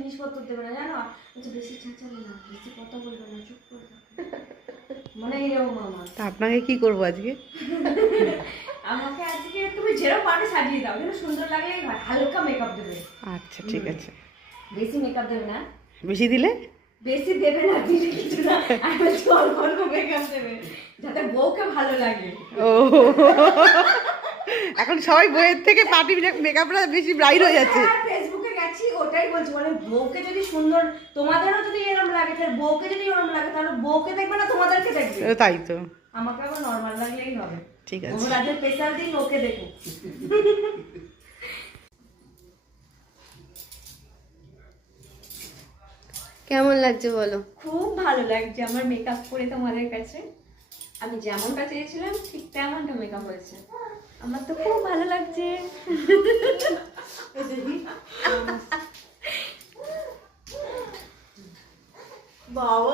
জিনিসপত্র দেবে না জানো, বলছে বেশি চেঁচাবে না, বেশি কথা বলবে না, চুপ করে মানে এইরকম আমার। তা আপনাকে কি করবো আজকে? আমাকে আজকে তুমি যেরকম পারবে সাজিয়ে দাও, যেন সুন্দর লাগে, হালকা মেকআপ দেবে। আচ্ছা ঠিক আছে। বেশি মেকআপ দেবে না। বেশি দিলে? বেশি দেবে না, দিলে কিছু না, আমি অল্প অল্প মেকআপ দেবে যাতে বউকে ভালো লাগে। ও এখন সবাই বইয়ের থেকে পার্টি মেকআপটা বেশি ব্রাইট হয়ে যাচ্ছে। ফেসবুকে গেছি ওটাই বলছি, মানে বউকে যদি সুন্দর, তোমাদেরও যদি এরকম লাগে, তাহলে বউকে যদি এরকম লাগে, তাহলে বউকে দেখবে না তোমাদেরকে দেখবে। তাই তো, আমাকে আবার নরমাল লাগলেই হবে। ঠিক আছে। ওর আজকে স্পেশাল দিন, ওকে দেখো। কেমন লাগছে বলো? খুব ভালো লাগছে আমার মেকআপ করে তোমাদের কাছে। আমি যেমনটা চেয়েছিলাম ঠিক তেমনটা মেকআপ হয়েছে, আমার তো খুব ভালো লাগছে। বাবা